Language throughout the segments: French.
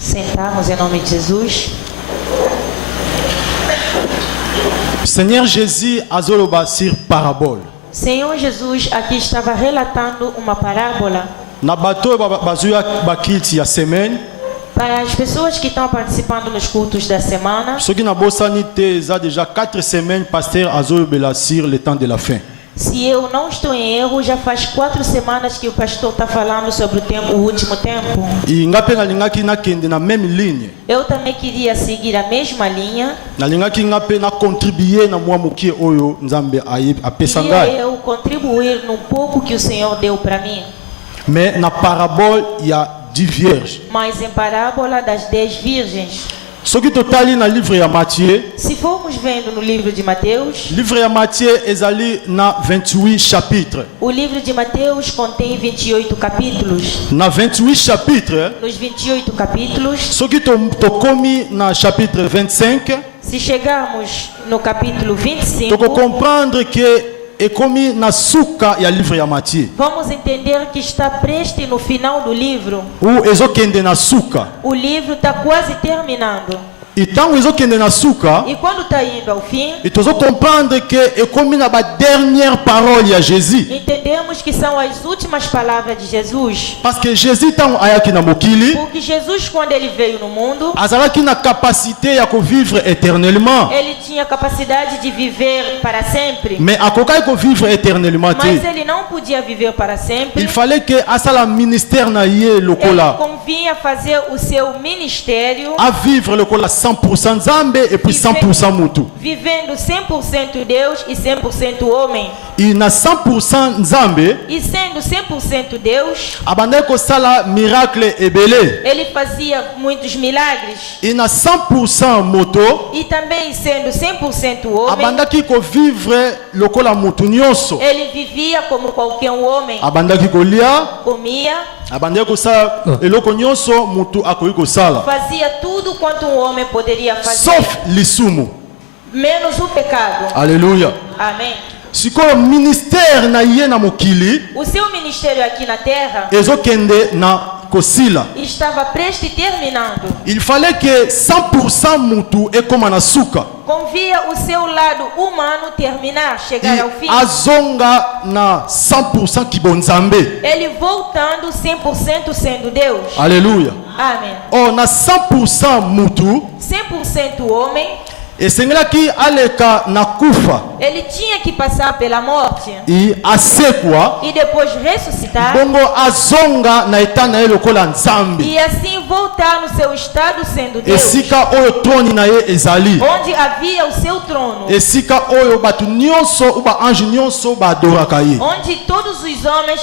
Sentamos em nome de Jesus. Seigneur Jésus azoloba sur parabole. Senhor Jesus aqui estava relatando uma parábola Na bato bazuya bakiti ya semaine. para as pessoas que estão participando nos cultos da semana. Ce qui na bosani te za déjà 4 semaines pasteur azolobela sur le temps de la fin. Se eu não estou em erro, já faz 4 semanas que o pastor está falando sobre o último tempo. E ngape nalingaki nakende na même ligne. Eu também queria seguir a mesma linha. Nalingaki ngape na contribuer na mwa mukie oyo nzambe apesa Queria ngai. eu contribuir num pouco que o Senhor deu para mim. Mais na parabole il y a 10 vierges. Mas em parábola das 10 virgens. Ce qui totali na livre ya Matthieu. Se formos vendo no livro de Mateus, Livre ya Matthieu ezali na 28 chapitres. o livro de Mateus contém 28 capítulos. Na 28 chapitres, Nos 28 capítulos, ce qui tokomi na chapitre 25, se chegarmos no capítulo 25, toko comprendre que ekomi na suka ya livre ya Matthieu. vamos entender que está prestes no final do livro. Ou ezokende na suka. O livro está quase terminando. E tango ezokende na suka, E quando está indo ao fim, e tozo comprendre que ekomi na ba dernière parole ya Jésus. entendemos que são as últimas palavras de Jesus. Parce que Jésus tango ayaki na mokili, Porque Jesus, quando ele veio no mundo, azalaki na capacité ya ko vivre éternellement. ele tinha capacidade de viver para sempre. Mais akokai ko vivre éternellement Mas te. ele não podia viver para sempre. Il fallait que asala ministère na ye Ele lokola. convinha fazer o seu ministério À vivre lokola 100% Nzambe et puis 100% mutu. vivendo 100% Deus e 100% homem. Et na 100% Nzambe, E sendo 100% Deus, abandai ko sala miracle ebele. ele fazia muitos milagres. Et na 100% moto, E também sendo 100% homem, abandaki ko vivre lokola mutu nyonso. ele vivia como qualquer um homem. Abandaki ko lia, Comia, abandaki ko sala eloko nyonso mutu akoki ko sala. fazia tudo quanto um homem poderia fazer. Sauf lisumu. Menos o pecado. Alléluia. Amém. Sikoyo ministère na ye na mokili, O seu ministério aqui na terra ezokende na kosila. estava prestes terminando. Il fallait que 100% mutu ekoma na suka. Convia o seu lado humano terminar, chegar E ao fim. azonga na 100% kibonzambe. Ele voltando 100% sendo Deus. Alléluia. Amém. Oh, na 100% mutu, 100% homem, esengelaki aleka na kufa. ele tinha que passar pela morte E asekwa, e depois ressuscitar bongo azonga na etana ye lokola nzambe. e assim voltar no seu estado sendo Deus, Esika oyo troni na ye ezali. onde havia o seu trono, Esika oyo batu nyonso ou ba ange nyonso ba adoraka ye. onde todos os homens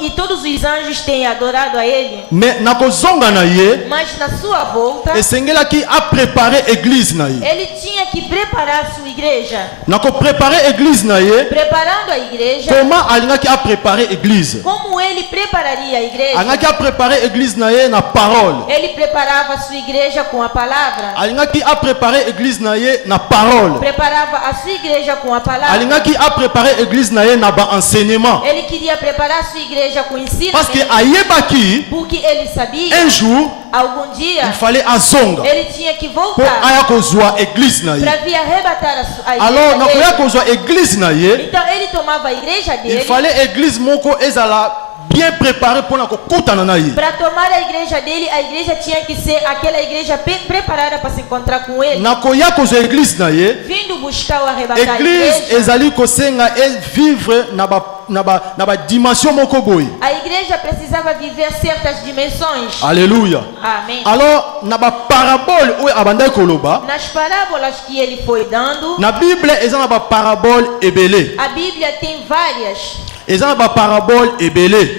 e todos os anjos têm adorado a ele. Mais na kozonga na ye, Mas na sua volta, esengelaki a préparer église na ye. ele tinha que preparar sua igreja. Na ko préparer église na ye, Preparando a igreja, comment alingaki a préparer église? como ele prepararia a igreja? Alingaki a préparer église na ye na parole. Ele preparava a sua igreja com a palavra. Alingaki a préparer église na ye na parole. Preparava a sua igreja com a palavra. Alingaki a préparer église na ye na ba enseignement. Ele queria preparar a sua igreja com ensino. Parce que ayebaki Porque ele sabia, un jour algum dia, il fallait azonga ele tinha que pour voltar aya kozwa église na ye. para vir arrebatar a igreja Alors na koya dele. kozwa église na ye, Então ele tomava a igreja il dele. fallait église moko ezala bien préparée pour na kokutana na ye. Para tomar a igreja dele, a igreja tinha que ser aquela igreja preparada para se encontrar com ele. Na koya kozwa église na ye, Vindo buscar o arrebatar a église igreja. ezali kosenga e vivre na ba dimension moko boye. A igreja precisava viver certas dimensões. Alléluia. Amém. Alors na ba parabole oyo abandaki koloba, Nas parábolas que ele foi dando, na Bible eza na ba parabole ebele. a Bíblia tem várias Eza na ba parabole ebele.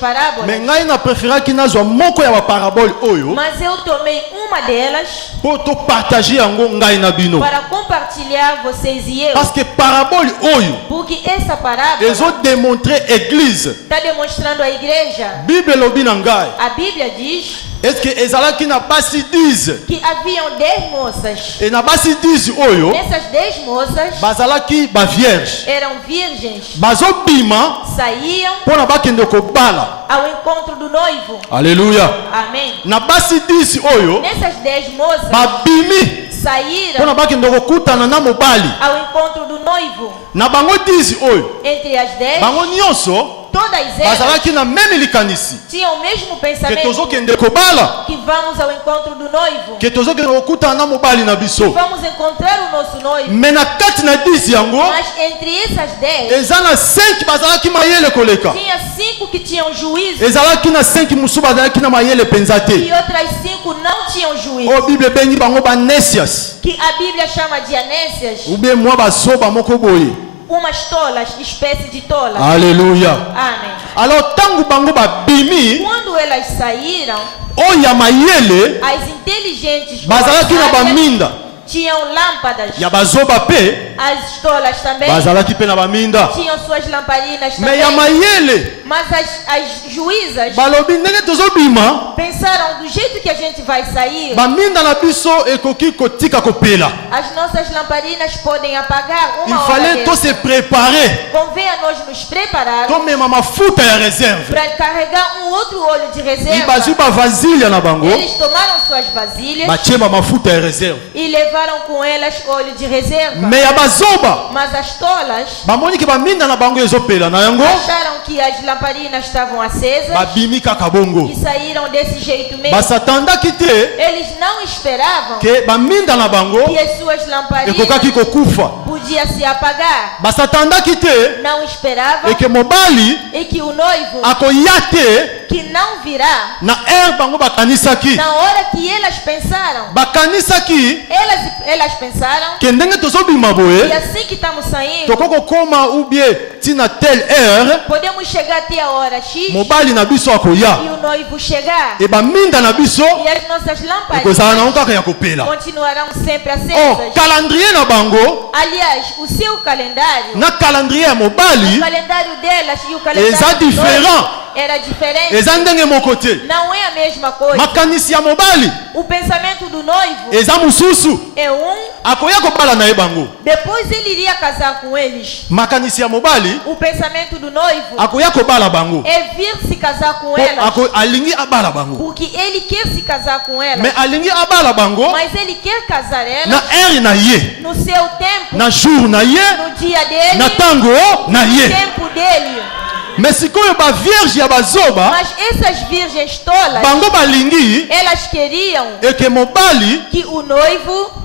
parábolas. Mais ngai na préféraki nazwa moko ya ba parabole oyo Mas eu tomei uma delas po to partager yango ngai na bino. para compartilhar vocês e eu. Parce que parabole oyo Porque essa parábola ezo démontrer église. está demonstrando a igreja. Bible lobi na ngai. A Bíblia diz Est-ce que ezalaki na basi 10 que haviam 10 moças. et na basi 10 oyo Nessas 10 moças bazalaki ba vierge eram virgens, bazobima saíam mpona bakende kobala. ao encontro do noivo. Alléluia. Amém. Na basi 10 oyo Nessas 10 moças babimi saíram mpona bakende kokutana na mobali. ao encontro do noivo. Na bango 10 oyo Entre as 10, bango nyonso todas elas bazalaki na meme likanisi tinham o mesmo ke pensamento, tozokende kobala, que vamos ao encontro do noivo, ke tozokende kokutana na mobali na que biso. vamos encontrar o nosso noivo. Me na kati na 10 yango Mas entre essas 10, eza na 5 bazalaki mayele koleka, tinha 5 que tinham juízo ezalaki na 5 mosusu bazalaki na mayele mpenza te. e outras 5 não tinham juízo, Oyo Bible ebengi bango banesias que a Bíblia chama de anécias, ube mwa basoba moko boye. umas tolas, espécie de tolas. Alléluia. Amém. Alors tangu bango babimi Quando elas saíram, oyo ya mayele as inteligentes bazalaki na sábias baminda tinham lâmpadas, ya bazoba pe as tolas também bazalaki pe na baminda. tinham suas lamparinas Me ya também. mayele Mas as juízas balobi ndenge tozobima pensaram do jeito que a gente vai sair, baminda na biso ekoki kotika kopela. as nossas lamparinas podem apagar Il uma hora fallait to dessa. se préparer, Convém a nós nos preparar tomema mafuta ya reserve. para carregar um outro olho de reserva. Ibazwi bavasilya na bango Eles tomaram suas vasilhas batie mafuta ya reserve. e levaram com elas óleo de reserva. Me ya bazoba Mas as tolas bamoni ke baminda na bango ezopela na yango acharam que as lamparinas estavam acesas babimi kaka bongo. e saíram desse jeito mesmo. Basatandaki te Eles não esperavam ke baminda na bango que as suas lamparinas ekokaki kokufa. podia se apagar. Basatandaki te Não esperavam eke mobali e que o noivo akoya te que não virá na ere bango bakanisaki. na hora que elas pensaram. Bakanisaki Elas pensaram ke ndenge tozobima e boye assim que estamos saindo, tokoko koma ubie tina tel ere podemos chegar até a hora X mobali na biso akoya e o noivo chegar e baminda na biso e as nossas ekozala nango lamparinas kaka ya kopela. continuarão sempre Oh, acesas. calendrier na bango Aliás, o seu calendário, na calendrier ya o mobali calendário delas e o eza calendário do diferent, noivo era diferente. eza ndenge moko te. Não é a mesma coisa. Makanisi ya mobali O pensamento do noivo eza mosusu, é akoya kobala na ye bango. depois ele iria casar com eles. Makanisi ya mobali O pensamento do noivo akoya kobala bango é vir se casar com po elas, alingi abala bango, porque ele quer se casar com elas, me alingi abala bango mas ele quer casar elas na ere na ye, no seu tempo, na jour na ye, no dia dele, na tango na no ye. tempo dele. Me sikoyo bavierge ya bazoba Mas essas virgens tolas, bango balingi elas queriam eke mobali que o noivo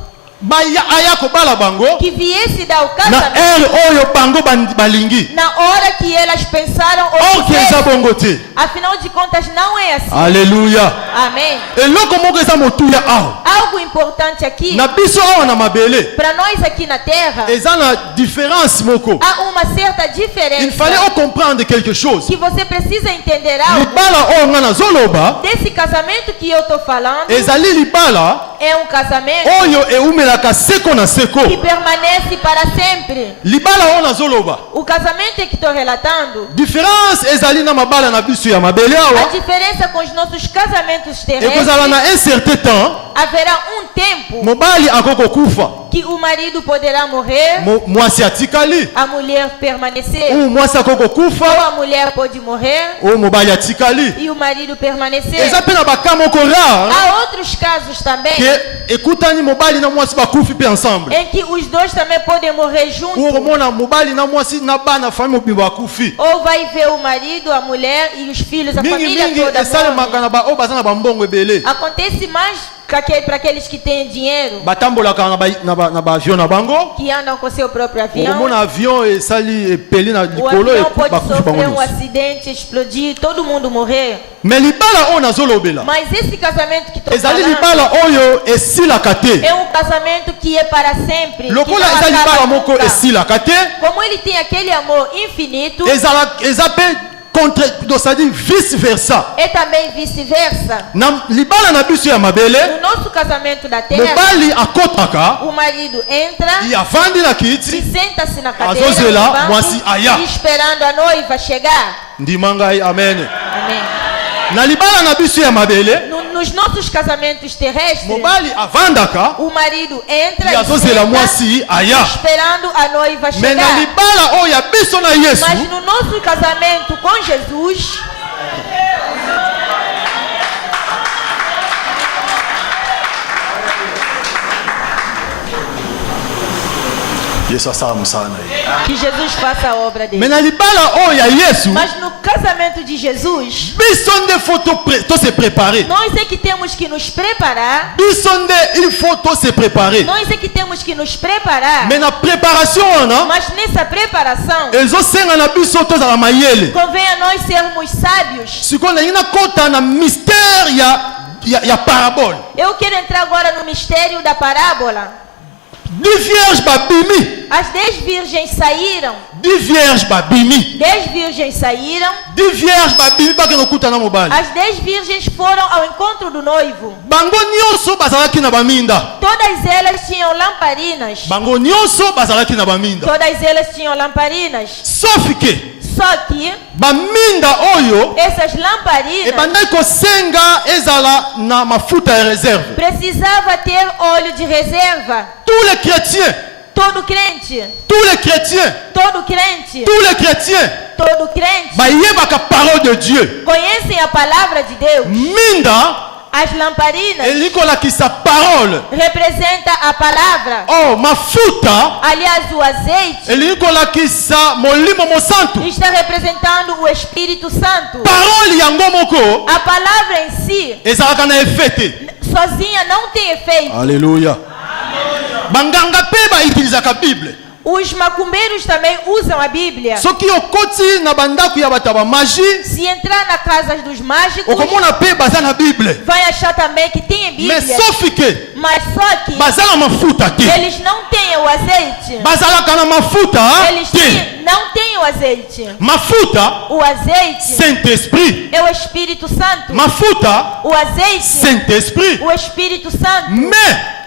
aya kobala bango que viesse dar o na casamento ere oyo bango balingi. na hora que elas pensaram ou Or que eza quiseram. bongo te. Afinal de contas, não é assim. Alléluia. Amém. Eloko moko eza motuya awa Algo importante aqui, na biso awa na mabele para nós aqui na terra, eza na différence moko. há uma certa Il diferença fallait comprendre quelque chose. que você precisa entender algo. Libala oyo nga nazoloba Desse casamento que eu estou falando, ezali libala é um casamento oyo eumelaka seko na seko. que permanece para sempre. Libala oyo nazoloba, O casamento que estou relatando, différence ezali na mabala na biso ya mabele a awa diferença com os nossos casamentos ekozala terrestres, na un certain temps haverá um tempo mobali akokokufa, que o marido poderá morrer, mwasi atikali, a mulher permanecer, ou mwasi ou akokokufa a mulher pode morrer ou mobali atikali. e o marido permanecer. Eza pe na baka moko rare Há outros casos também ke ekutani mobali na mwasi bakufi pe ensemble. em que os dois também podem morrer juntos. Okomona mobali na mwasi na bana famille mobimba bakufi. Ou vai ver o marido, a mulher e os filhos, a Mingi família mingi toda esalemaka morre. na ba oyo baza na bambongo ebele. Acontece mais para aqueles que têm dinheiro, Batambolaka na baavion na bango. que andam com seu próprio avião. Okomona avion esali epeli na O likolo avião pode bakufi bango sofrer um nyonso. acidente, explodir, todo mundo morrer. Me libala oyo nazolobela Mas esse casamento que estou ezali falando libala oyo esilaka te. é um casamento que é para sempre. Que Lokola não eza acaba libala moko nunca. esilaka te, Como ele tem aquele amor infinito, eza pe contre, c'est-à-dire vice versa. é também vice-versa. Na libala na biso ya mabele No nosso casamento da terra, mobali akotaka o marido entra e avandi na e kiti senta-se na cadeira azozela do banco, mwasi aya. esperando a noiva chegar. ndima ngai amen. Amém. Na libala na biso ya mabele No nos nossos casamentos terrestres, mobali avandaka o marido entra ya e zozela senta, mwasi aya. esperando a noiva Mais na chegar. libala oyo ya biso na Yesu, Mas no nosso casamento com Jesus, Yesu asala musala na ye. que Jesus faça a obra Mais dele. na libala oyo ya Yesu, Mas no casamento de Jesus, biso nde faut to se préparer. nós é que temos que nos preparar. Biso nde il faut to se préparer. Nós é que temos que nos preparar. Mais na préparation wana, Mas nessa preparação, ezosenga na biso tozala mayele. convém a nós sermos sábios. Sikoyo nalingi nakota na mystère ya parabole. Eu quero entrar agora no mistério da parábola. 10 vierges babimi. As 10 virgens saíram. 10 vierges babimi. 10 virgens saíram. 10 vierges babimi bakende kokuta na mobali. As 10 virgens foram ao encontro do noivo. Bango nyonso bazalaki na baminda. Todas elas tinham lamparinas. Bango nyonso bazalaki na baminda. Todas elas tinham lamparinas. Sauf que Só que baminda oyo essas lamparinas ebandaki kosenga ezala na mafuta ya réserve. precisava ter óleo de reserva. Tous les chrétiens, Todo crente, tous les chrétiens, todo crente, tous les chrétiens todo crente bayebaka parole de Dieu. conhecem a palavra de Deus. Minda As lamparinas elingi kolakisa parole. representa a palavra. Oh, mafuta Aliás, o azeite elingi kolakisa molimo mosantu. está representando o Espírito Santo. Parole yango moko A palavra em si, ezalaka na effet te. sozinha, não tem efeito. Alléluia. Banganga pe bautilisaka Bible. Os macumbeiros também usam a Bíblia. Soki okoti na bandako ya bato ya bamagie, Se entrar na casa dos mágicos, okomona pe baza na Bible. vai achar também que tem Bíblia. Mais sauf que Mas só que baza na mafuta te. eles não têm o azeite. Bazalaka na mafuta Eles te. não têm o azeite. Mafuta, O azeite Saint-Esprit. é o Espírito Santo. Mafuta, O azeite, Saint-Esprit. o Espírito Santo.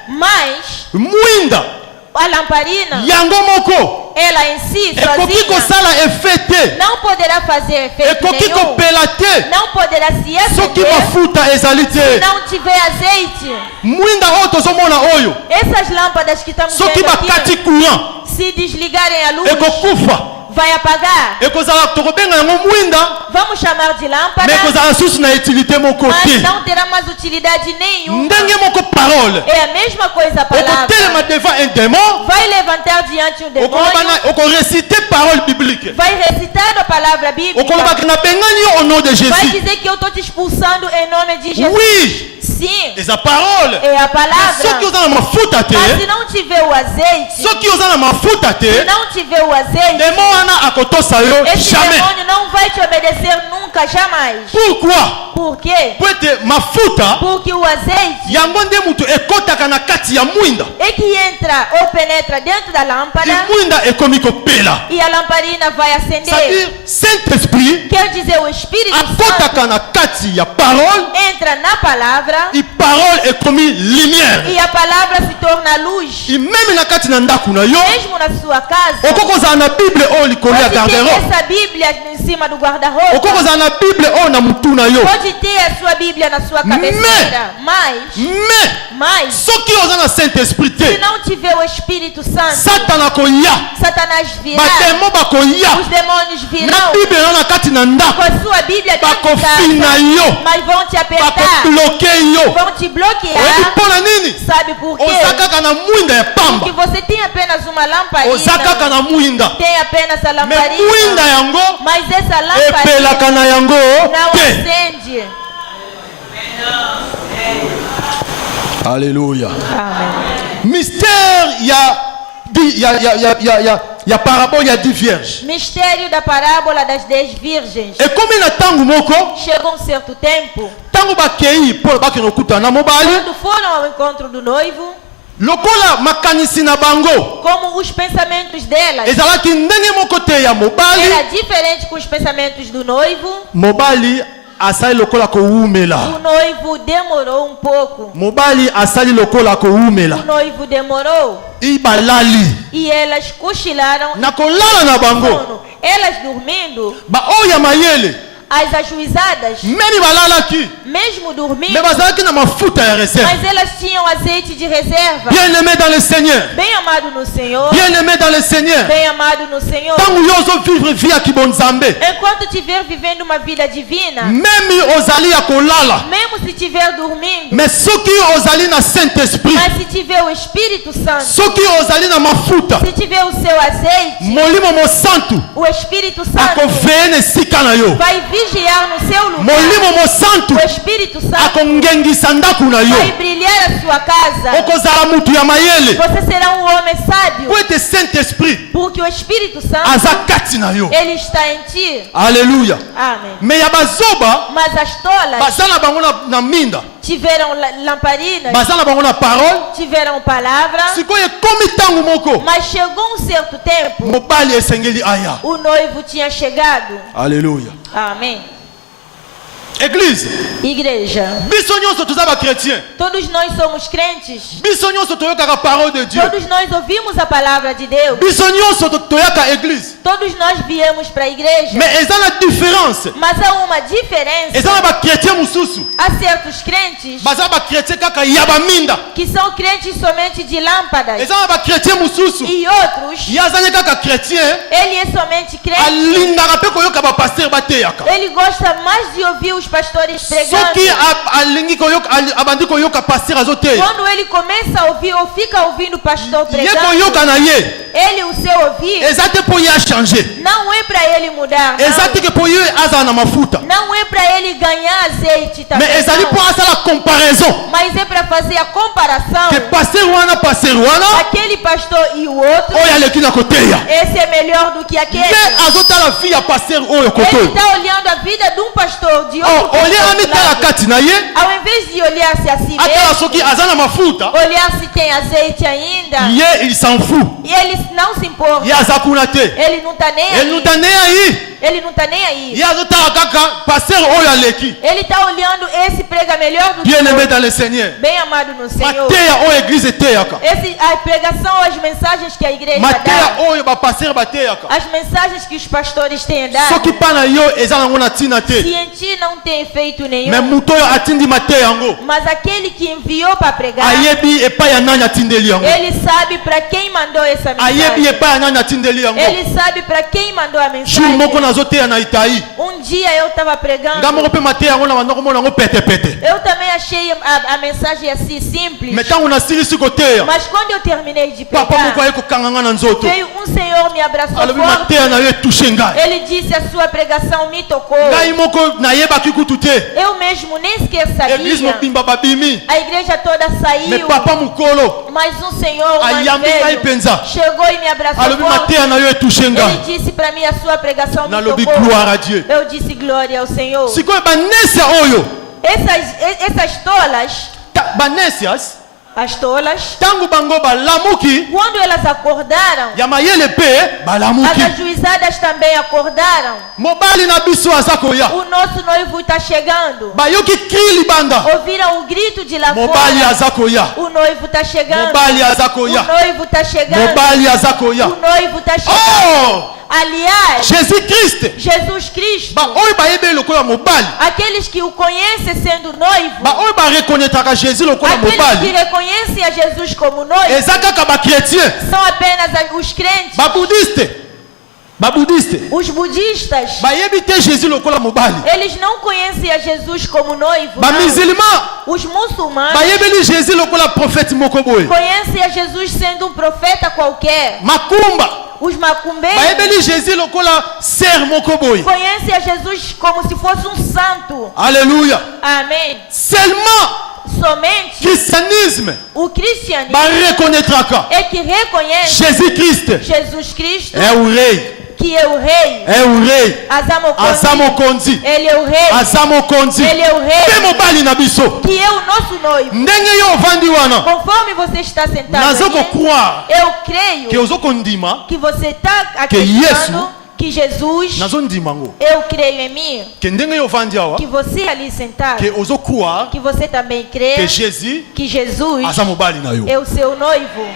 Mas Mwinda a lamparina, yango moko ela em si, ekoki sozinha, kosala effet te. não poderá fazer efeito Ekoki nenhum. kopela te. Não poderá se Soki acender mafuta ezali se te. não tiver azeite. Mwinda oyo tozomona oyo, Essas lâmpadas que estamos soki vendo aqui, bakati courant se desligarem a luz, ekokufa. vai apagar. Ekozala tokobenga yango mwinda, Vamos chamar de lâmpada, mais ekozala susu na utilité moko mas te. não terá mais utilidade nenhuma. Ndenge moko parole É a mesma coisa a palavra. okotelema devant un démon, Vai levantar diante um demônio, okorecite parole biblique, vai recitar a palavra bíblica, okolobaka na bengani yo au nom de vai Jésus. dizer que eu estou te expulsando em nome de Jesus. Oui, Sim, eza parole. é a Soki palavra. oza na mafuta te, Mas se não tiver o azeite, soki oza na mafuta se te, não tiver o azeite, démon wana akotosa yo esse jamais. demônio não vai te obedecer nunca, jamais. Pourquoi? Por quê? Po ete mafuta Porque o azeite yango nde mutu ekotaka na kati ya mwinda, é que entra ou penetra dentro da lâmpada mwinda ekomi kopela. e a lamparina vai acender. C'est-à-dire Saint-Esprit Quer dizer, o Espírito Santo akotaka na kati ya parole, entra na palavra e parole ekomi lumière. e a palavra se torna luz. E même na kati na ndako na yo Mesmo na sua casa, okoki kozala na bible oyo likolo ya pode ter garderobe, essa Bíblia em cima do okoki guarda-roupa. kozala na bible oyo na mutu na yo. Pode ter a sua Bíblia na sua cabeceira. Mas, Soki oza na Saint-Esprit se te, não tiver o Espírito Santo, Satana akoya, Satanás virá, bademo bakoya os demônios na virão bible na yo na kati na com ndako, a sua Bíblia dentro de bakofina casa, yo, mas vão te apertar, bakobloke yo. vão te Oyebi bloquear. mpona nini? Sabe por quê? Oza kaka na mwinda ya pamba, Porque você tem apenas uma oza kaka lamparina, na mwinda, tem apenas a me mwinda lamparina, yango mas essa lamparina epelaka na yango não te. acende. Alléluia. Amém. Mystère ya parabole ya 10 vierges. Mistério da parábola das 10 virgens. Ekomi na ntango moko, Chegou um certo tempo, ntango bakei mpo bakende kokutana na mobali, quando foram ao encontro do noivo, lokola makanisi na bango como os pensamentos delas ezalaki ndenge moko te ya mobali, era diferente com os pensamentos do noivo, mobali asali lokola kowumela. o noivo demorou um pouco. Mobali asali lokola O kowumela. noivo demorou Ibalali. e elas cochilaram Na kolala na bango. sono. Elas dormindo, Ba oya mayele As ajuizadas, meni balalaki mesmo dormindo, mais bazalaki na mafuta ya reserve. mas elas tinham azeite de reserva. Bien-aimé dans le Seigneur, Bem amado no Senhor, bien-aimé dans le Seigneur, bem amado no Senhor, tango yo ozovivre vie ya kibonzambe, enquanto estiver vivendo uma vida divina, meme ozali ya kolala, mesmo se estiver dormindo, mais soki ozali na Saint-Esprit, mas se tiver o Espírito Santo, soki ozali na mafuta, se tiver o seu azeite, molimo mosantu o Espírito Santo akoveye na esika na yo, vai vigiar no seu lugar. molimo mosantu O Espírito Santo akongengisa ndaku na yo, vai brilhar a sua casa. okozala mutu ya mayele, Você será um homem sábio, po ete Saint-Esprit porque o Espírito Santo, aza kati na yo. ele está em ti. Alléluia. Amém. Mais ya bazoba Mas as tolas baza na bango na minda, tiveram lamparinas, baza na bango na parole, tiveram palavra, sikoyo ekomi ntango moko mas chegou um certo tempo, mobali esengeli aya. o noivo tinha chegado. Alléluia. Amém. Église, Igreja, biso nyonso toza bakretien, todos nós somos crentes, biso nyonso toyokaka parole de Dieu, todos nós ouvimos a palavra de Deus, biso nyonso toyaka église, todos nós viemos para a igreja, mais eza na différence, mas há uma diferença. eza na bakretien mosusu Há certos crentes baza bakretien kaka ya baminda, que são crentes somente de lâmpadas, eza na bakretien mosusu e outros, ye azali kaka chrétien ele é somente crente, alingaka mpe koyoka bapaster bateyaka, ele gosta mais de ouvir os pastores pregando. soki alingi koyoka abandi koyoka paster azoteya, Quando ele começa a ouvir ou fica ouvindo o pastor ye pregando, koyoka na ye ele, o seu ouvir, eza te mpo ye achange, não é para ele mudar, eza te ke mpo ye azala na mafuta, não é para ele ganhar azeite também, mais ezali mpo não. asala comparaison Mas é para fazer a comparação, ke paster wana aquele pastor e o outro, oyo aleki na koteya, esse é melhor do que aquele. ye azotala vi ya paster oyo Ele kotoyo. está olhando a vida de um pastor, de outro Or, olie pastor do amitala lado. kati na ye Ao invés de olhar-se a si atala mesmo, soki aza na mafuta, olhar se tem azeite ainda, ye il s'en fout, e ele não se importa, ye aza kuna te, ele não está nem ele aí, não tá nem aí, ele não está nem aí. ye azotala kaka paster oyo aleki. Ele está olhando, esse prega melhor do que Bien o aimé outro. dans le Seigneur, Bem amado no Senhor. mateya oyo église eteyaka, A pregação, as mensagens que a igreja mateya dá, oyo bapaster bateyaka, as mensagens que os pastores têm dado, soki mpa na yo eza nango na ntina te, se em ti não tem efeito nenhum, mais moto oyo atindi mateya yango mas aquele que enviou para pregar, ayebi epai ya nani atindeli yango, ele sabe para quem mandou essa ayebi mensagem. epai ya nani atindeli yango. Ele sabe para quem mandou a jour mensagem. moko nazoteya na Itaí, Um dia eu estava pregando, nga moko mpe mateya yango na banda komona yango petepete, eu também achei a mensagem assim simples, mais ntango nasilisi koteya mas quando eu terminei de papa moko pregar, aye kokanga nga na nzoto, veio um senhor me abraçou alobi forte. mateya na yo etushe ngai, Ele disse: a sua pregação me tocou. ngai moko nayebaki kutu te, Eu mesmo nem sequer église sabia. mobimba babimi, A igreja toda mais saiu, papa mokolo mas um senhor mais ayambi ngai velho mpenza, chegou e me abraçou alobi forte. mateya na yo etushe Ele ngai, disse para mim: a sua pregação me nalobi tocou. gloire à Dieu. Eu disse: glória ao Senhor. Sikoyo banesia oyo Essas tolas, banesias as tolas, ntango bango balamuki quando elas acordaram, ya mayele mpe as balamuki, ajuizadas também acordaram. mobali na biso aza koya, O nosso noivo está chegando. bayoki cri libanda, Ouviram o grito de lá mobali fora. aza koya, O noivo está chegando. mobali aza O koya, noivo está chegando. mobali aza koya. O noivo está chegando. Oh, Aliás, Jésus Christ, Jesus Cristo, baoyo bayebi lokola mobali, aqueles que o conhecem sendo noivo, baoyo barekonetraka Jésus lokola aqueles que mobali, reconhecem a Jesus como noivo, eza kaka bakretien, são apenas os crentes. babudiste Os budistas, bayebi te Jésus lokola mobali, eles não conhecem a Jesus como noivo. não. bamusulman Os muçulmanos bayebeli Jésus lokola prophète moko boye, conhecem a Jesus sendo um profeta qualquer. makumba Os macumbeiros bayebeli Jésus lokola ser moko boye. conhecem a Jesus como se fosse um santo. Alléluia. Amém. Seulement Somente christianisme o cristianismo barekonetraka é que reconhece Jésus Christ Jesus Cristo, é o rei, que é o rei. é o rei, aza mokonzi, Ele é o rei. aza mokonzi, Ele é o mpe rei. mobali na biso, Que é o nosso noivo. ndenge yo ovandi wana Conforme você está sentado nazo aí, kokroire eu ke creio ozokondima, que você está Que Yesu, acreditando que Jesus, nazondima ngo eu creio em mim, ke ndenge yo ovandi awa que você ali sentado, ke ozokroire que você também crê que Jésus que Jesus aza mobali na yo. é o seu noivo.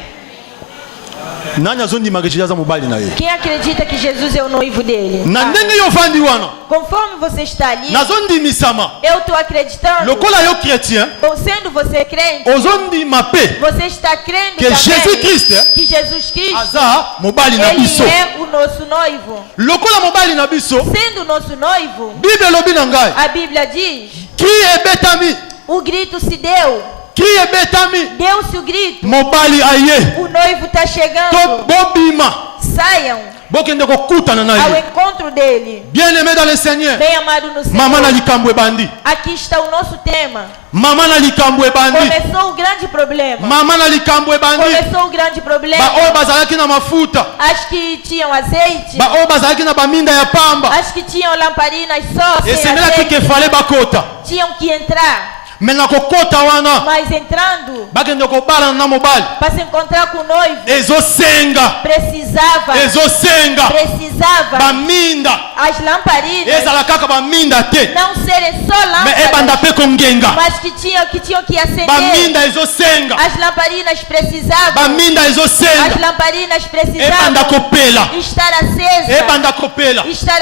Nani azondima que Jesus mobali na ye? Quem acredita que Jesus é o noivo dele? Na ndenge yo vandi wana. Conforme você está ali, Nazondimisama. eu estou acreditando. Lokola yo chrétien. Ou sendo você crente, Ozondima pe. você está crendo Que também Jesus Christ, que Jesus Cristo, aza mobali na ele biso. é o nosso noivo. Lokola mobali na biso. Sendo o nosso noivo, Bible lobi na ngai. a Bíblia diz, Crie betami. o grito se deu. Crie betami. Deu-se o grito. Mobali aye. O noivo está To chegando. bobima. Saiam Bokende kokutana na ao ye. encontro dele. Bien-aimé dans le Seigneur. Bem amado no Mama na Senhor. likambo ebandi. Aqui está o nosso tema. Mama na likambo ebandi. Começou o grande problema. Mama na likambo ebandi. Começou o grande problema. Ba oyo bazalaki na mafuta. As que tinham azeite. Ba oyo bazalaki na baminda ya pamba. As que tinham lamparinas só sem Esemelaki ke azeite. fale bakota. Tinham que entrar. Me na kokota wana. Mas entrando, Bakende kobala na mobali. para se encontrar com o noivo, Ezosenga. precisava. Ezosenga. Precisava Baminda. as lamparinas Ezala kaka baminda te. não serem só Me ebanda lâmpadas, pe kongenga. mas que tinham que acender. Baminda ezosenga. As lamparinas precisavam. Baminda As ezosenga. lamparinas Ebanda precisavam kopela. estar acesa. Ebanda kopela. Estar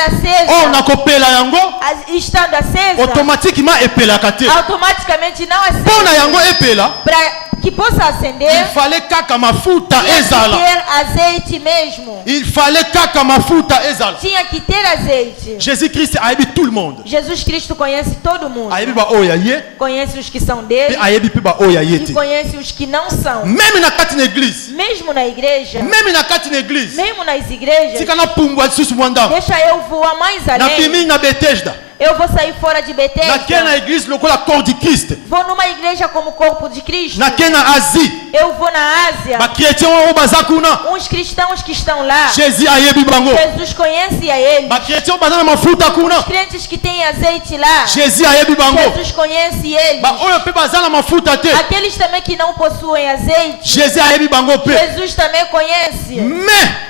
Oh na acesa. kopela yango. Estando acesa, Automatiquement epelaka te. automaticamente não Mpona acende. yango epela. Para que possa acender, Il fallait kaka mafuta tinha que ezala. ter azeite mesmo. Il fallait kaka mafuta ezala. Tinha que ter azeite. Jésus-Christ ayebi tout le monde. Jesus Cristo conhece todo mundo. Ayebi ba oyo ye. Conhece os que são Pe dele ayebi pe ba oyo ye e te. conhece os que não são. Même na kati na église. Mesmo na igreja, Même na kati na église. mesmo nas igrejas, Tika na pumbwa lisusu mwandamo. deixa eu voar mais Na além. pimi na Bethesda. Eu vou sair fora de Na ke na Betesda. église lokola corps de Christ. Vou numa igreja como corpo de Cristo. Na ke na Asie. Eu vou na Ásia. Ba chrétien oyo baza kuna. Uns cristãos que estão lá. Jésus ayebi bango. Jesus conhece a eles. Ba chrétien baza na mafuta kuna. Crentes que têm azeite lá. Jésus ayebi bango. Jesus conhece eles. Ba oyo pe baza na mafuta te. Aqueles também que não possuem azeite. Jésus ayebi bango pe. Jesus também conhece.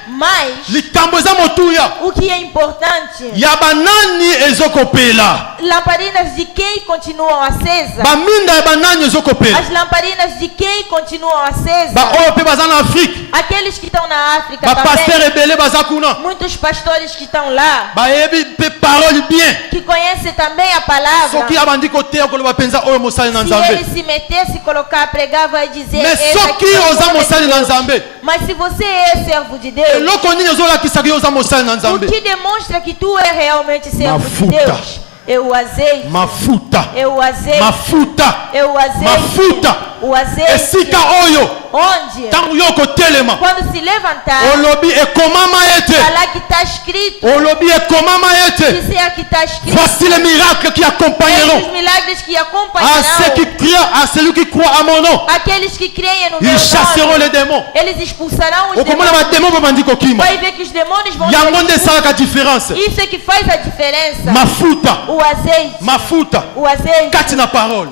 Mas likambo eza motuya o que é importante, ya banani ezokopela. lamparinas de quem continuam acesas. Baminda ya banani ezokopela. As lamparinas de quem continuam acesas. Ba oyo pe baza na Afrique. Aqueles que estão na África Bapasteur também. ebele baza kuna. Muitos pastores que estão lá, Bayebi pe parole bien. que conhecem também a palavra. Soki abandi koteya koloba penza oyo mosali na Se Nzambe. ele se metesse, colocar, pregar, vai dizer. Mais "Esse soki aqui é o oza homem de mosali na Deus." Nzambe. Mas se você é servo de Deus, Eloko nini ozolakisaki yo oza mosali na o Nzambe? que demonstra que tu é realmente servo de Mafuta. Deus é o azeite. Mafuta. É o azeite. Mafuta. É o azeite. Mafuta. O azeite. Esika oyo Onde? ntango yo kotelema Quando se levantar, olobi ekomama ete. falar que está escrito. Olobi ekomama ete. Dizer que está escrito. Voici les miracles qui accompagneront Esses milagres que à ceux qui acompanharão crient, à celui qui croit à mon nom. aqueles que creem no meu Ils chasseront nome. les démons. Eles expulsarão os Okomona demônios. bademo babandi kokima. Vai ver que os demônios vão Yango ser nde esalaka différence. Isso é que faz a diferença. Mafuta. O azeite. Mafuta. O azeite Kati na parole.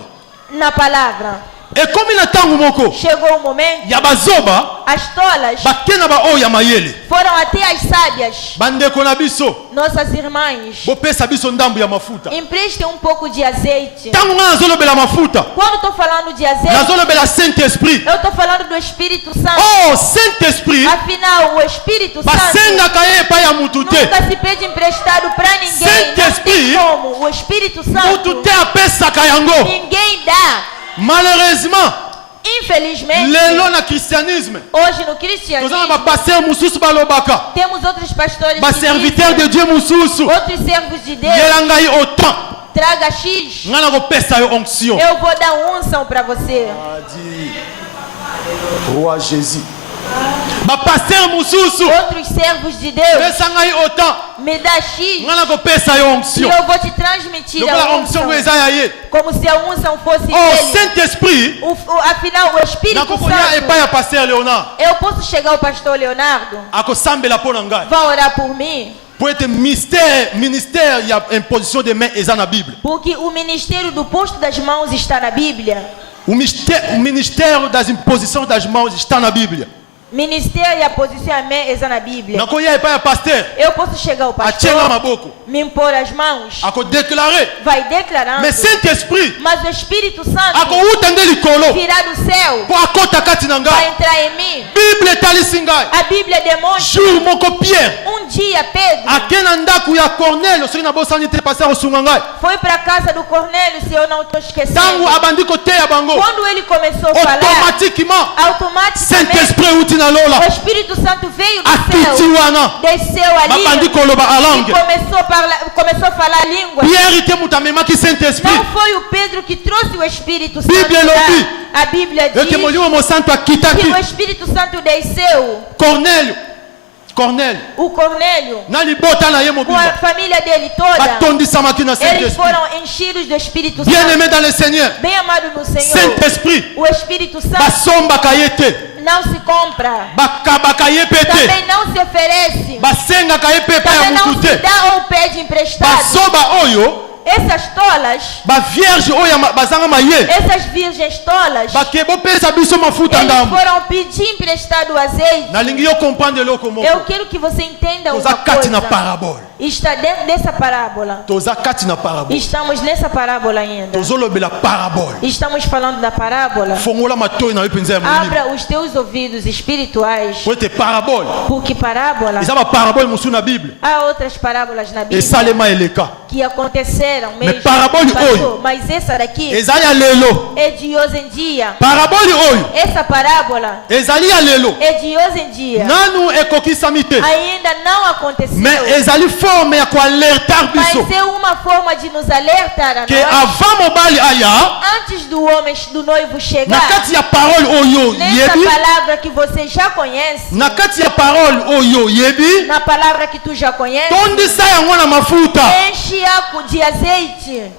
na palavra. ekomi na ntango moko Chegou o momento, ya bazoba as tolas bake na baoyo ya mayele. foram até as sábias, Bandeko na biso nossas irmãs. bopesa biso ndambu ya mafuta. Emprestem um pouco de azeite. Ntango nga nazolobela mafuta Quando estou falando de azeite, nazolobela Saint-Esprit. eu estou falando do Espírito Santo. Oh, Saint-Esprit Afinal, o Espírito Santo basengaka ye epai ya mutu te. nunca se pede emprestado para ninguém. Não Saint-Esprit, tem como. O Espírito mutu Santo, te apesaka yango. ninguém dá. Malheureusement Infelizmente, lelo na christianisme hoje no toza na cristianismo, bapaster mosusu balobaka temos outros pastores que baserviteur de dizem, Dieu mosusu outros servos de Deus, yela ngai autant traga X, nga na kopesa yo onction. eu vou dar unção para você. Adi roi Jésus bapaster mosusu Outros servos de Deus, pesa ngai autant me dá X nga na kopesa yo e onction. eu vou te transmitir lokola a onction unção. ngo eza ya ye. Como se a unção fosse Oh, dele. Saint-Esprit Afinal, o Espírito nakokoya epai Santo, ya paster Léonard eu posso chegar ao pastor Leonardo, akosambela mpo na ngai vai orar por mim, po ete ministère ya imposition de main eza na Bible. porque o ministério do posto das mãos está na Bíblia. O ministério das imposições das mãos está na Bíblia. Ministério e a posição amém é na Bíblia. nakoya epai ya pasteur Eu posso chegar ao atienga pastor, maboko me impor as mãos, akodéclare vai declarando. mais Saint-Esprit Mas o Espírito Santo akouta nde likolo virá do céu, po akota kati na vai ngai entrar em mim. bible etalisi ngai A Bíblia demonstra. jour moko Pierre Dia Pedro ake na ndako ya Cornélio soki nabosani te pasteur osunga ngai foi para a casa do Cornélio, se eu não estou esquecendo. ntango abandi koteya bango Quando ele começou a falar, automatiquement automaticamente Saint-Esprit uti na lola o Espírito Santo veio do akiti céu, wana desceu ali babandi koloba e alangue começou a falar língua. Pierre te moto amemaki Saint-Esprit Não foi o Pedro que trouxe o Espírito Santo. Bíblia lá. elobi. A Bíblia diz ete molimo mosanto que akitaki o Espírito Santo desceu. Cornélio O Cornélio, na libota na ye com a mobimba família dele toda, batondisamaki na eles Saint-Esprit foram enchidos do Espírito bien Santo. aimé dans le Seigneur Bem amado no Senhor, Saint-Esprit o Espírito Santo basombaka ye te não se compra, bakabaka ye pe te também não se oferece, basengaka ye pe epai ya também não motu se te dá ou pede emprestado. bazoba oyo Essas tolas, bavierge oyo bazanga maye essas virgens tolas, bake bopesa biso mafuta eles ndambo foram pedir emprestado azeite. nalingi yo comprendre eloko moko Eu quero que você entenda toza uma kati na coisa. parabole Está dentro dessa parábola. toza kati na parabole Estamos nessa parábola ainda. tozolobela parabole Estamos falando da parábola. fongola matoi na yo mpenza ya molimo Abra os teus ouvidos espirituais, po ete parabole porque parábola, eza baparabole mosusu na bible há outras parábolas na Bíblia esalema eleka que aconteceram mesmo, parabole pastor, oyo mas essa daqui eza ya lelo é de hoje em dia. parabole oyo Essa parábola ezali ya lelo é de hoje em dia. nanu ekokisami te Ainda não aconteceu, mais ezali forme ya koalertar biso mas é uma forma de nos alertar a ke nós, avant mobali aya antes do homem, do noivo na chegar. kati ya parole oyo Nessa yebi palavra que você já conhece, na kati ya parole oyo yebi na palavra que tu já conheces, tondisa yango na mafuta enche-a de azeite.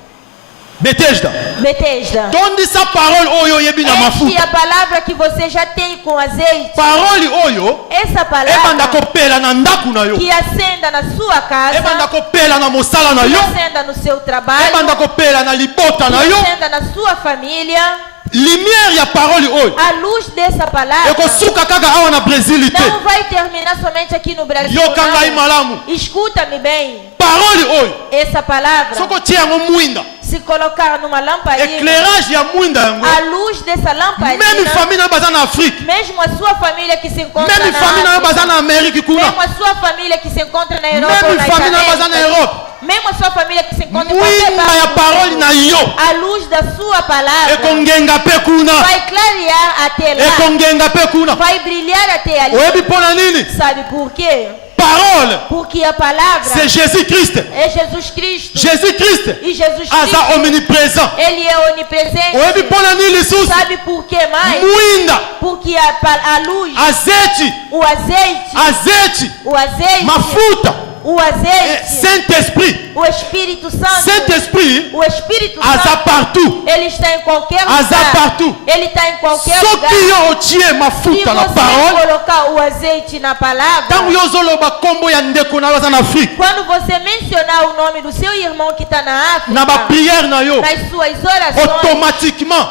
Betesda Betesda, tondisa parole oyo oyebi na enche mafuta a palavra que você já tem com azeite. parole oyo Essa ebanda palavra kopela na ndako na yo que acenda na sua casa, ebanda kopela na mosala na que yo acenda no seu trabalho, ebanda kopela na libota que na yo acenda na sua família. lumière ya parole oyo A luz dessa palavra ekosuka kaka awa na Brésil te não vai terminar somente aqui no Brasil. yoka ngai não. malamu Escuta-me bem. parole oyo Essa palavra, soki otie yango mwinda se colocar numa lamparina, éclairage ya mwinda yango a luz dessa lamparina, même famille na yo baza na Afrique mesmo a sua família que se encontra même na famille na yo África, baza na Amérique kuna mesmo a sua família que se encontra na Europa, ou même nas famille na yo baza na Américas, Europe mesmo a sua família que se encontra em qualquer mwinda parte ya do parole mundo, na yo a luz da sua palavra ekongenga mpe kuna vai clarear até lá, ekongenga mpe kuna vai brilhar até ali. oyebi mpo na nini Sabe por quê? parole Porque a palavra c'est Jésus-Christ é Jesus Cristo. Jésus-Christ E Jesus Cristo, aza omniprésent ele é onipresente. oyebi mpo na nini lisusu Sabe por que mais? mwinda Porque a luz, azeti o azeite, mafuta o azeite, Saint-Esprit o Espírito Santo, Saint-Esprit o Espírito aza Santo, partout ele está em qualquer aza lugar. partout Ele está em qualquer soki lugar. yo otie Se mafuta na você parole colocar o azeite na palavra, ntango yo ozoloba nkombo ya ndeko na yo aza na Afrique quando você mencionar o nome do seu irmão que está na África, na bapriere na yo nas suas orações, automatiquement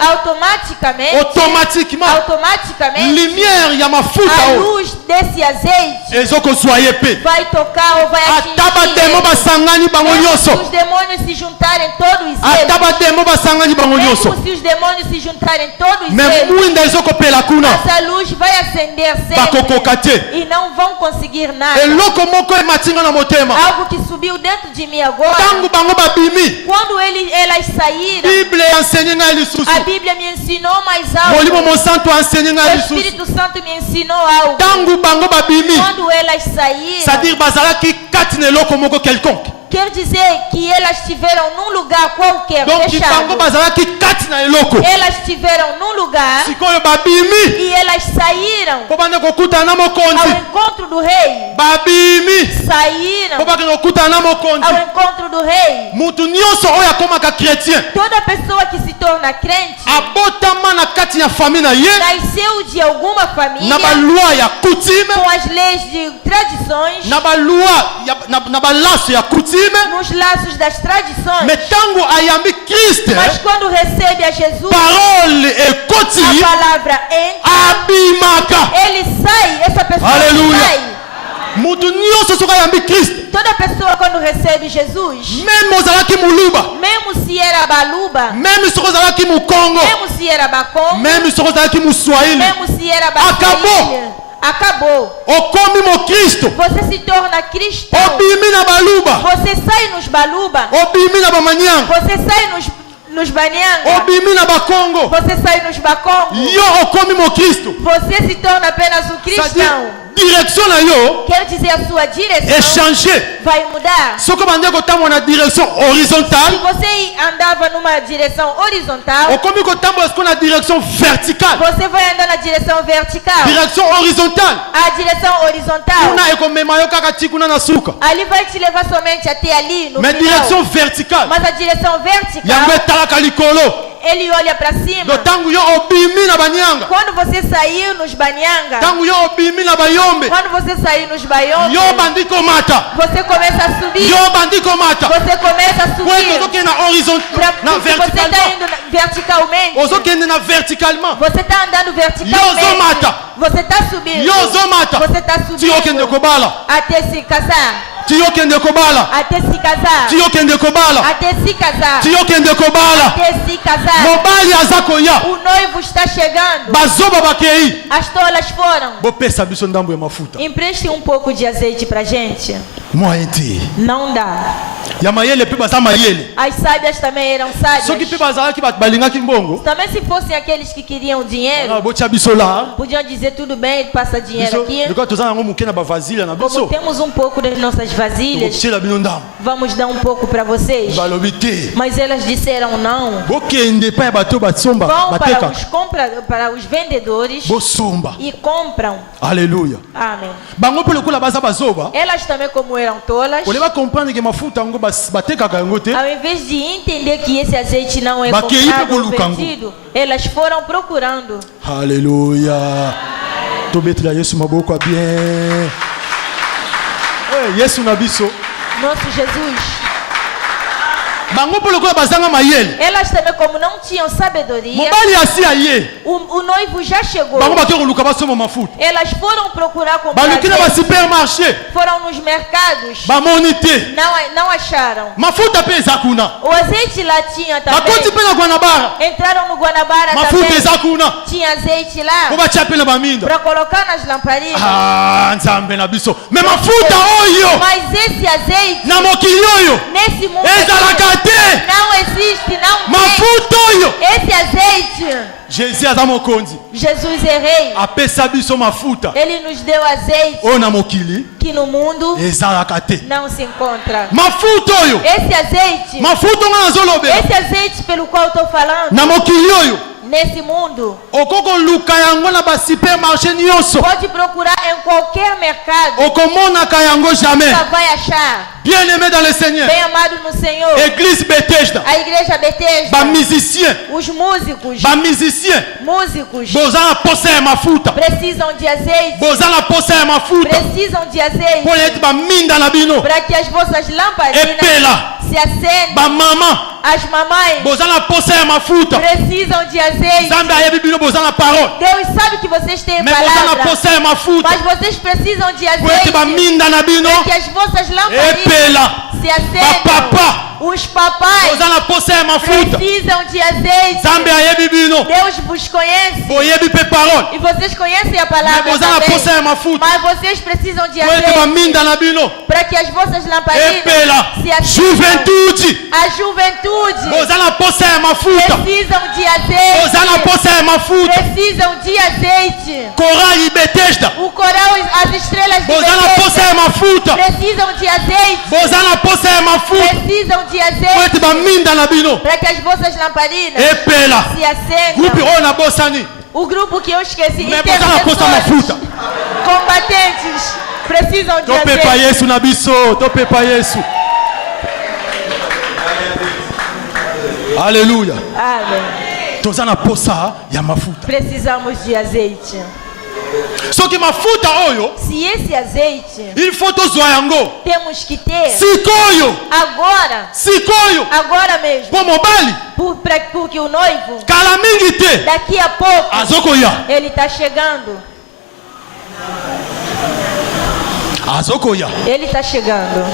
automaticamente, lumière ya mafuta a oyo luz desse azeite ezokozwa ye mpe vai tocar ou vai ata bademo atingir. basangani bango Mesmo nyonso se os demônios se juntarem todos ata eles, bademo basangani bango nyonso mesmo se os demônios se juntarem todos me eles, mwinda ezokopela kuna essa luz vai acender bakokoka sempre te e não vão conseguir nada. eloko moko ematinga na motema Algo que subiu dentro de mim agora, ntango bango babimi quando elas saíram, bible enseigné ngai lisusu a Bíblia me ensinou mais algo. molimo mosantu enseigné O ngai lisusu Espírito Santo me ensinou algo. ntango bango babimi Quando elas saíram, c'est-à-dire bazalaki kati na eloko moko quelconque quer dizer que elas estiveram num lugar qualquer, donc bango fechado. bazalaki kati na eloko Elas estiveram num lugar sikoyo babimi e elas saíram mpo bande kokutana na ao mokonzi encontro do rei. babimi mpo Saíram bakende kokutana na mokonzi ao encontro do rei. mutu nyonso oyo akomaka chrétien Toda pessoa que se torna crente abotama na kati ya famille na ye nasceu de alguma família na baloi ya coutume com as leis de tradições, na baloi na balaso ya coutume coutumes, nos laços das tradições. mais tango ayambi Christ, Mas quando recebe a Jesus, parole et koti, a palavra entra, abimaka. ele sai, essa pessoa Aleluia. sai. Mutu nyonso soki ayambi Christ, Toda pessoa quando recebe Jesus, même ozalaki muluba, mesmo se era baluba, même soki ozalaki mukongo, mesmo se era bacongo, même soki ozalaki muswahili, mesmo se era Acabou. acabou. okomi mo Kristo, Você se torna cristão. obimi na baluba, Você sai nos baluba, obimi na bamanyanga, você sai nos banyanga, obimi na bakongo, você sai nos bacongo. yo okomi mo Kristo. Você se torna apenas um C'est-à-dire, cristão. direction na yo Quero dizer, a sua est direção changée. vai mudar. Soki obandeki kotambola na direction Se horizontale, você andava numa direção horizontal, okomi kotambola sikoyo na direction verticale. você vai andar na direção vertical. Direction horizontale, A direção horizontal, kuna ekomema yo kaka ti kuna na suka. ali vai te levar somente até ali no Mais final. direction verticale, Mas a direção vertical, yango etalaka likolo. ele olha para cima. Do tango yo obimi na banyanga, Quando você saiu nos banyanga, tango yo obimi na bayombe, quando você saiu nos baiões, yo bandi komata, você começa a subir. yo bandi komata. Você começa a Po ete subir. ozokende na horizontal, na Se você está verticalement, indo verticalmente, ozokende na verticalement, você está andando Yo verticalmente. zomata. Você está subindo. yo ozomata, Você está ti okende subindo kobala, até se casar. ti okende kobala, Até se casar. ti okende kobala, Até se casar. ti okende kobala. Até se casar. Mobali aza koya, O noivo está chegando. bazoba bakei. As tolas foram. Bopesa biso ndambo ya mafuta. Empreste um pouco de azeite pra gente. Moyen te. Não dá. Ya mayele pe baza mayele. As sábias também eram Soki pe sábias. bazalaki bato balingaki mbongo, Também se fossem aqueles que queriam dinheiro, botia biso la. podiam dizer tudo bem, passa dinheiro Biso, aqui. likoa toza nango moke na bavasilha na Como biso. temos um pouco das nossas vasilhas, Tokotiela bino ndambo. vamos dar um pouco para vocês. Balobi te. Mas elas disseram não. Bokende pa ya bato batsomba, Vão bateka. para os vendedores Bosomba. e compram. Alléluia. Amém. Bango pe lokola baza bazoba. Elas também, como eram tolas, Oleba comprendre que mafuta yango batekaka yango te. ao invés de entender que esse azeite não é Bakei comprado ou pe kolukango. vendido, elas foram procurando. Alléluia. Tobetela Yesu maboko bien. Yesu na biso. Nosso Jesus. Bango pe lokola bazanga mayele. Elas também, como não tinham sabedoria, Mobali asi aye. o noivo já chegou. Bango bake koluka basomba mafuta. Elas foram procurar comprar Baluki na azeite. basupermarché. Foram nos mercados. Bamoni te. Não acharam. Mafuta pe eza kuna. O azeite lá tinha também. Bakoti pe na Guanabara. Entraram no Guanabara Mafuta também. eza kuna. Tinha azeite lá Po batia pe na baminda. para colocar nas lamparinas. Ah, nzambe na biso. Me mafuta oyo. Mas esse azeite, Na mokili oyo. nesse mundo Ezalaka aqui, te. não existe, não tem. Mafuta oyo. Esse azeite, Jésus aza mokonzi. Jesus é rei. Apesa biso mafuta. Ele nos deu azeite Oyo na mokili. que no mundo Ezalaka te. não se encontra. Mafuta oyo. Esse azeite, Mafuta nga nazolobela. esse azeite pelo qual estou falando, Na mokili oyo. nesse mundo, Okokoluka yango na basupermarché nyonso. pode procurar em qualquer mercado, Okomonaka yango jamais. só vai achar. Bien aimé dans le Seigneur. Bem amado no Senhor, Église Bethesda. a igreja Betesda, Ba musicien. os músicos, Ba musicien. músicos Boza na posa ya mafuta. precisam de azeite, Boza na posa ya mafuta. precisam de azeite, Po ete ba minda na bino. para que as vossas lamparinas Epela. se acendam. Ba mama. As mamães Boza na posa ya mafuta. precisam de azeite. Zambe ayebi bino boza na parole. Deus sabe que vocês têm Mais boza na palavra, posa ya mafuta. mas vocês precisam de Po ete ba azeite minda na bino. para que as vossas lamparinas Epela. se Ba acendam. papa. Os papais Boza na posa ya mafuta. precisam de azeite. Zambe ayebi bino. Deus vos conhece Boyebi pe parole. e vocês conhecem a Mais palavra boza na posa também. ya mafuta. Mas vocês precisam de Po ete ba azeite minda na bino. para que as vossas lamparinas Epela. se acendam. Juventude. A juventude Boza na posa ya mafuta. precisam de azeite. Boza na posa ya mafuta. Precisam de azeite. Corail Bethesda. O coral, as estrelas de Boza na posa Betesda ya mafuta. precisam de azeite. Boza na posa ya mafuta. Precisam de Po azeite ete baminda na bino. para que as vossas lamparinas Epela. se Grupe acendam. oyo na bosani. O grupo que eu esqueci, Me boza na posa ya mafuta. combatentes, precisam de Topepa azeite. Yesu na biso. Topepa Yesu. Alléluia. Amém. Toza na posa ya mafuta. Precisamos de azeite. soki mafuta oyo Se esse azeite il faut tozwa yango temos que ter sikoyo agora mesmo, po mobali porque o noivo kala mingi te daqui a pouco azokoya ele está chegando. Ele está chegando.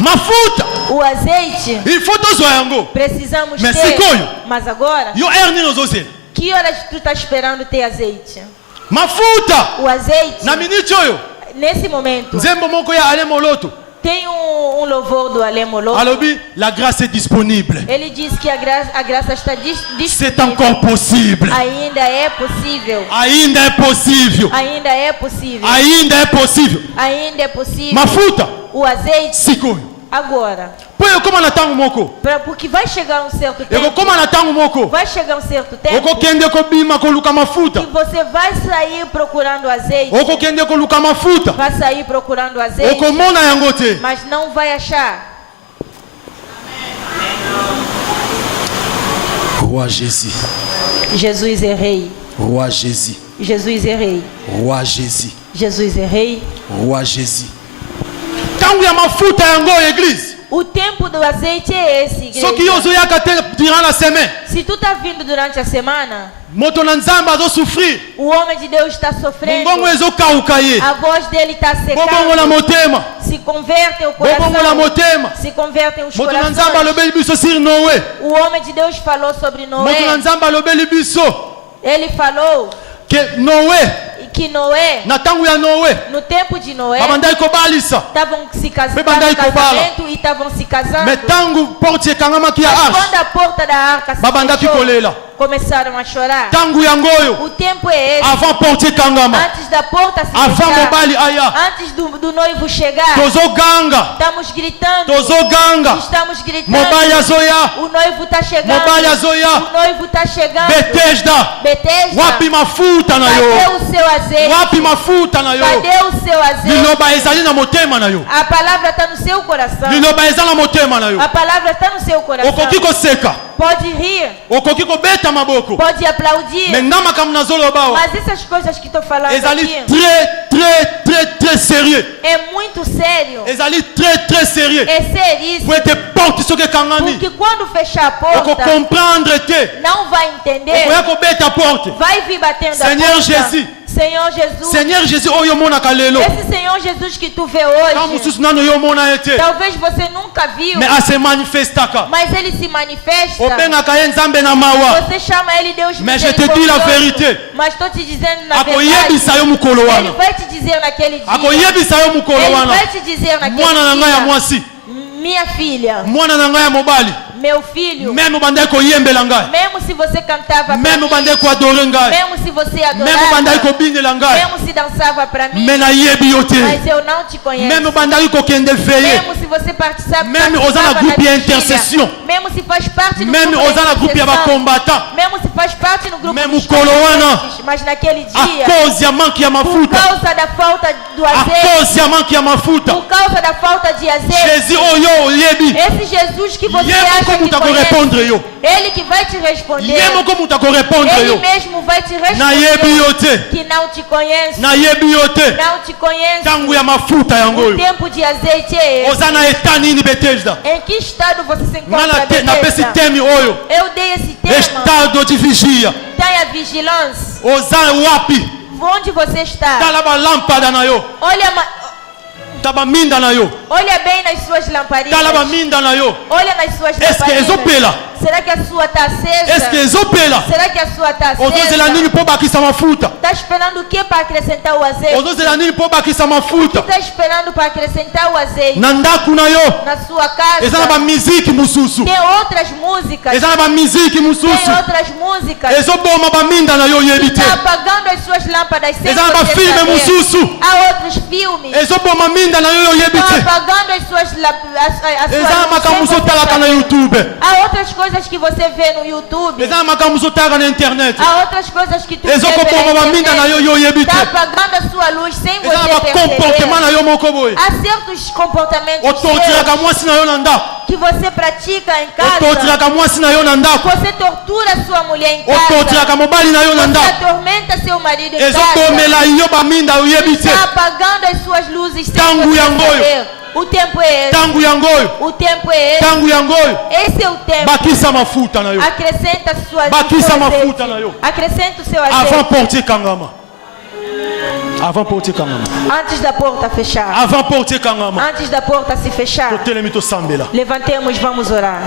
Mafuta O azeite il faut tozwa yango precisamos mas ter. sikoyo Mas agora, yo erni ozozela que horas tu está esperando ter azeite? mafuta O azeite, na minute oyo nesse momento, nzembo moko ya ale moloto tem um louvor do Alemolo. alobi la grâce est disponible. Ele diz que a graça está C'est encore possible. Ainda é possível. Ainda é possível. Ainda é possível. Ainda é possível. Ainda é possível. Mafuta O azeite sikoyo agora. Poyo koma na tango moko. Porque vai chegar um certo Eko tempo. koma na tango moko. Vai chegar um certo tempo. Oko kende ko bima ko luka mafuta. Que você vai sair procurando azeite. Oko kende ko luka mafuta. Vai sair procurando azeite. Oko mona yango te. Mas não vai achar. Roi Jésus. Jesus é rei. Roi Jésus. Jesus é rei. Roi Jésus. Jesus é rei. Roi Jésus. Tango ya mafuta yango église. O tempo do azeite é esse, igreja. Só que eu zoyaka te durant la semaine. Se tu está vindo durante a semana, Moto na nzamba azo souffrir. o homem de Deus está sofrendo. Mbongo ezo kauka ye. A voz dele está Bobongo na secando. motema. Se convertem o Bobongo na coração. motema. Se convertem os Moto na nzamba corações. alobeli biso sur Noé. O homem de Deus falou sobre Moto na Noé. nzamba alobeli biso Ele falou que Noé que Noé, na tango ya Noé no tempo de Noé, babandai kobalisa. estavam se casando Bebandai casamento e estavam se casando. Mais tango porte ekangamaki ya Mas arche. quando a porta da arca se Babandaki fechou, kolela. começaram a chorar. Tango yango oyo O tempo é esse. avant porte ekangama. Antes da porta se Avant fechar, mobali aya. antes do noivo chegar, Tozoganga. estamos gritando. Tozoganga. Estamos gritando. Mobali azoya. O noivo está chegando. Mobali azoya. O noivo está chegando. Betesda. Betesda, Wapi mafuta na cadê yo. o seu azeite? Wapi mafuta na yo. Cadê o seu azeite? Liloba ezali na motema na yo. A palavra está no seu coração. Liloba ezali na motema na yo. A palavra está no seu coração. Okoki koseka. Pode rir, Okoki kobeta maboko. pode aplaudir. Mais nga makambo nazoloba wa. Mas essas coisas que estou falando Ezali aqui très sérieux. é muito sério. Ezali très sérieux. É seríssimo. Pour être porte soki ekangami. Porque quando fechar a Oko porta, comprendre te. não vai entender. Okoya kobeta porte. Vai vir batendo Seigneur a porta. Jésus. Senhor Jesus. Seigneur Jésus oyo monaka lelo. Esse Senhor Jesus que tu vê Ka hoje, mosusu nano yo mona ete. talvez você nunca viu, Mais ase manifestaka. mas ele se manifesta. Obengaka ye nzambe na mawa. Você chama ele Deus Mais je te dis la vérité. Mas estou te dizendo na Akoyebisa verdade. yo mukolo Ele wana. vai te dizer naquele dia. Akoyebisa yo mukolo Ele wana. vai te dizer naquele Mwana na ngai ya dia. mwasi. Minha filha, Mwana na ngai ya mobali. meu filho, Même bandai koyembela ngai. mesmo se você cantava pra Même mim, bandai koadore ngai. mesmo se você Même bandai adorava, kobindela ngai. mesmo se dançava pra mim, Mais nayebi yo te. mas eu não te conheço. Même bandai kokende veiller. Mesmo se você participa, Même participava oza na groupe ya vigília, intercession. mesmo se faz parte do Même grupo oza na da groupe ya intercessão, bakombata. mesmo se faz parte do grupo Mesmo dos kolo wana. crentes, mas naquele A dia, cause ya manque ya por mafuta. causa da falta do A azeite, cause ya manque ya mafuta. por causa da falta de azeite, Jésus oyo oyebi. esse Jesus que você Ye acha moko que mutu conhece, akorepondre yo. ele que vai te responder, Ye moko mutu akorepondre ele yo. mesmo vai te Nayebi yo responder te. que não te conhece, Nayebi yo te. não te conhece. Tango ya mafuta yango O oyo. tempo de azeite é esse. Oza na eta nini Betesda. Em que estado você se Nga encontra, napesi Bethesda? temi oyo. Eu dei esse tema. Estado de vigia. Tenha vigilância. Oza wapi. Onde você está? Tala balampada na yo. Taba minda na yo. Olha bem nas suas lamparinas. Tala baminda na yo. Olha nas suas Est-ce que lamparinas. ezopela? Será que a sua está acesa? Est-ce que ezopela? Será que a sua está Ozozela acesa? nini po bakisa mafuta. Está esperando o que para acrescentar o azeite? Ozozela nini po bakisa mafuta. Está esperando para acrescentar o azeite Na ndaku na yo. na sua casa? Eza na bamiziki mususu. Tem outras músicas. Eza na bamiziki Tem mususu. outras músicas. Ezoboma baminda na yo yebi te. Está apagando as suas lâmpadas sem Eza na você bafilme saber. mususu. Há outros filmes. Ezoboma minda na yo yebi Estão te. apagando as suas Eza na makambo sem você sotalaka na saber. YouTube. Há outras coisas coisas que você vê no YouTube. eza makambo zotaka na internet, Há outras coisas que tu vê eza kopoma baminda na yo yo oyebi te, está apagando a sua luz sem eza na você bakomportement na perceber. yo moko boye, Há certos comportamentos otortiraka mwasi na yo na ndako, que você pratica em casa. otortiraka mwasi na yo na ndako, Você tortura sua mulher em casa. otortiraka mobali na yo na Você ndako, atormenta seu marido em casa. ezokomela yo baminda oyebi te. Está apagando as suas luzes sem Tango você yangoyo. saber. O tempo é esse. Tangu yangoyo, O tempo é esse. tangu yangoyo, Esse é o tempo. bakisa mafuta na yo, Acrescenta sua Bakisa seu mafuta azeite. na yo. Acrescenta o seu avant azeite. porte kangama, avant porte kangama, Antes da porta fechar. avant porte kangama, Antes da porta se fechar. totelemi tosambela, Levantemos, vamos orar.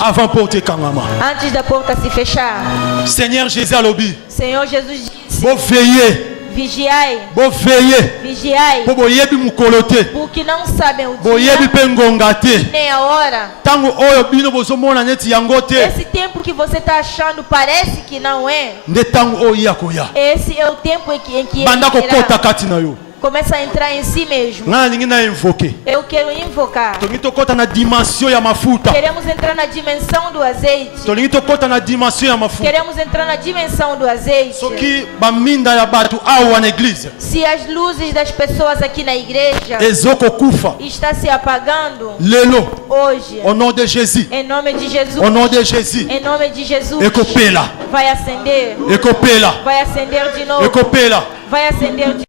avant porte kangama. Antes da porta se fechar. Seigneur Jésus alobi, Senhor Jesus disse: bo veiller, vigiai, bo veiller, vigiai, po boyebi mukolo te, porque não sabem o boyebi dia pe ngonga te, nem a hora. tango oyo bino bozomona neti yango te, Esse tempo que você está achando parece que não é. nde tango oyo ya koya, Esse é o tempo em que ele banda kokota irá. kati na yo. Começa a entrar em si mesmo. Nga ningi na invoke, Eu quero invocar. tolingi tokota na dimension ya mafuta, Queremos entrar na dimensão do azeite. tolingi tokota na dimension ya mafuta. Queremos entrar na dimensão do azeite. Soki baminda ya bato awa na église Se as luzes das pessoas aqui na igreja ezokokufa está se apagando lelo, hoje, au nom de Jésus, em nome de Jesus, au nom de Jésus, em nome de Jesus, ekopela, vai acender, ekopela, vai acender de novo, ekopela, vai acender de